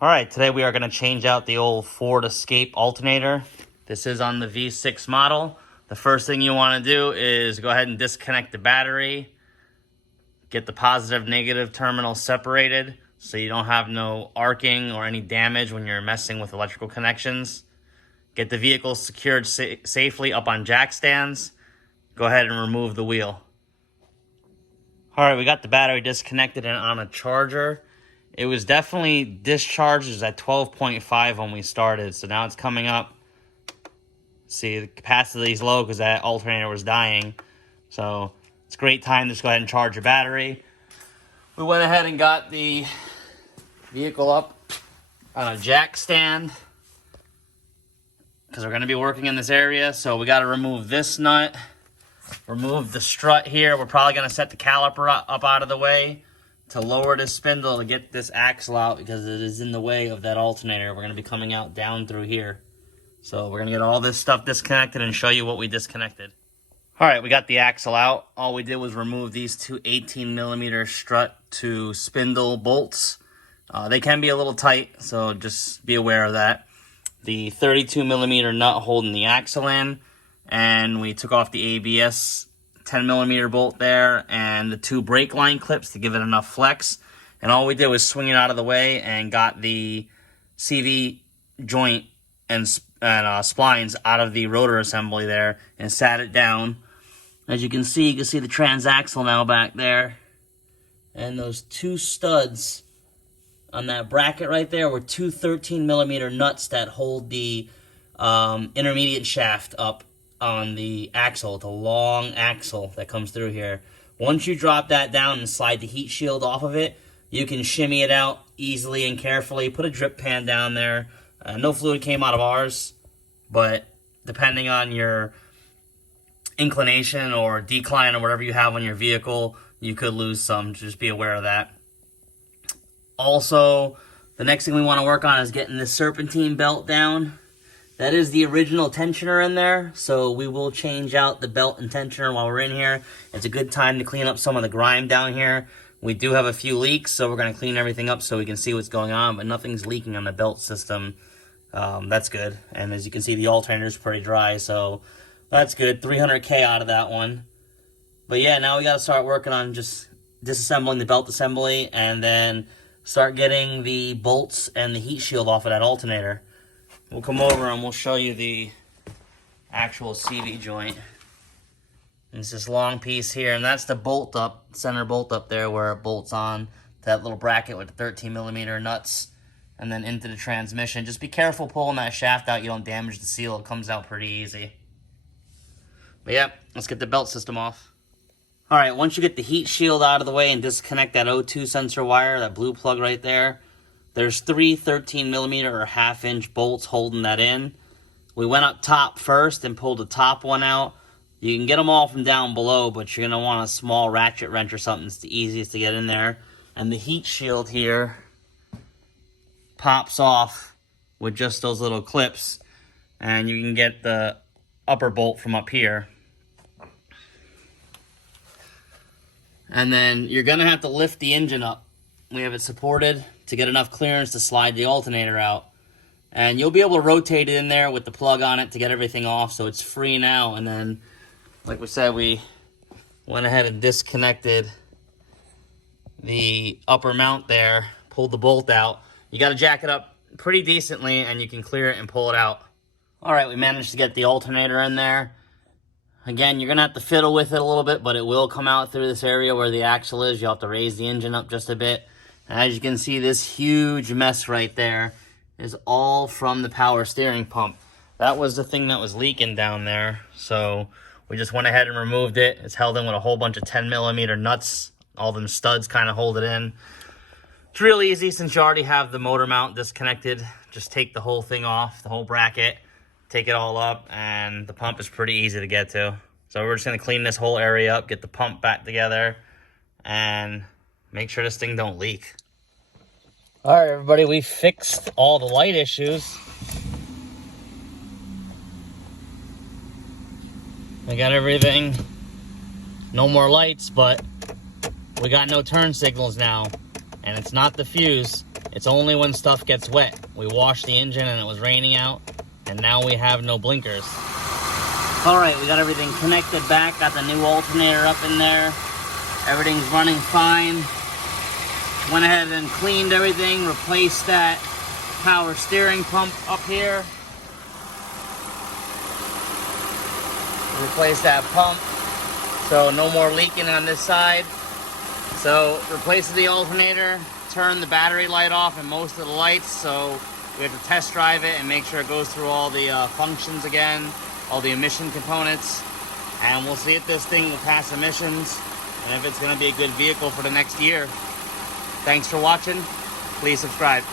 All right, today we are going to change out the old Ford Escape alternator. This is on the V6 model. The first thing you want to do is go ahead and disconnect the battery. Get the positive negative terminal separated so you don't have no arcing or any damage when you're messing with electrical connections. Get the vehicle secured safely up on jack stands. Go ahead and remove the wheel. All right, we got the battery disconnected and on a charger. It was definitely discharged. It was at 12.5 when we started, so now it's coming up. See, the capacity is low because that alternator was dying. So it's a great time to just go ahead and charge your battery. We went ahead and got the vehicle up on a jack stand because we're going to be working in this area. So we got to remove this nut, remove the strut here. We're probably going to set the caliper up out of the way to lower this spindle to get this axle out because it is in the way of that alternator. We're going to be coming out down through here. So we're going to get all this stuff disconnected and show you what we disconnected. All right, we got the axle out. All we did was remove these two 18mm strut to spindle bolts. They can be a little tight, so just be aware of that. The 32mm nut holding the axle in, and we took off the ABS 10mm bolt there and the two brake line clips to give it enough flex. And all we did was swing it out of the way and got the CV joint and splines out of the rotor assembly there and sat it down. As you can see the transaxle now back there. And those two studs on that bracket right there were two 13mm nuts that hold the intermediate shaft up on the axle. It's a long axle that comes through here. Once you drop that down and slide the heat shield off of it, you can shimmy it out easily and carefully. Put a drip pan down there. No fluid came out of ours, but depending on your inclination or decline or whatever you have on your vehicle, you could lose some. Just be aware of that. Also, the next thing we want to work on is getting this serpentine belt down. That is the original tensioner in there, so we will change out the belt and tensioner while we're in here. It's a good time to clean up some of the grime down here. We do have a few leaks, so we're going to clean everything up so we can see what's going on, but nothing's leaking on the belt system. That's good. And as you can see, the alternator is pretty dry, so that's good. 300K out of that one. But yeah, now we got to start working on just disassembling the belt assembly and then start getting the bolts and the heat shield off of that alternator. We'll come over and we'll show you the actual CV joint. It's this long piece here, and that's the bolt up, center bolt up there where it bolts on to that little bracket with the 13mm nuts and then into the transmission. Just be careful pulling that shaft out. You don't damage the seal. It comes out pretty easy. But yeah, let's get the belt system off. All right, once you get the heat shield out of the way and disconnect that O2 sensor wire, that blue plug right there, there's three 13mm or half-inch bolts holding that in. We went up top first and pulled the top one out. You can get them all from down below, but you're going to want a small ratchet wrench or something. It's the easiest to get in there. And the heat shield here pops off with just those little clips. And you can get the upper bolt from up here. And then you're going to have to lift the engine up. We have it supported to get enough clearance to slide the alternator out. And you'll be able to rotate it in there with the plug on it to get everything off, so it's free now. And then, like we said, we went ahead and disconnected the upper mount there, pulled the bolt out. You got to jack it up pretty decently, and you can clear it and pull it out. All right, we managed to get the alternator in there. Again, you're going to have to fiddle with it a little bit, but it will come out through this area where the axle is. You'll have to raise the engine up just a bit. And as you can see, this huge mess right there is all from the power steering pump. That was the thing that was leaking down there. So we just went ahead and removed it. It's held in with a whole bunch of 10mm nuts. All them studs kind of hold it in. It's real easy since you already have the motor mount disconnected. Just take the whole thing off, the whole bracket, take it all up, and the pump is pretty easy to get to. So we're just going to clean this whole area up, get the pump back together, and make sure this thing don't leak. All right, everybody, we fixed all the light issues. We got everything. No more lights, but we got no turn signals now. And it's not the fuse, It's only when stuff gets wet. We washed the engine and it was raining out, and now we have no blinkers. Alright, we got everything connected back, got the new alternator up in there. Everything's running fine. Went ahead and cleaned everything, replaced that power steering pump up here. Replaced that pump, so no more leaking on this side. So replaced the alternator, turned the battery light off and most of the lights, so we have to test drive it and make sure it goes through all the functions again, all the emission components, and we'll see if this thing will pass emissions and if it's going to be a good vehicle for the next year. Thanks for watching. Please subscribe.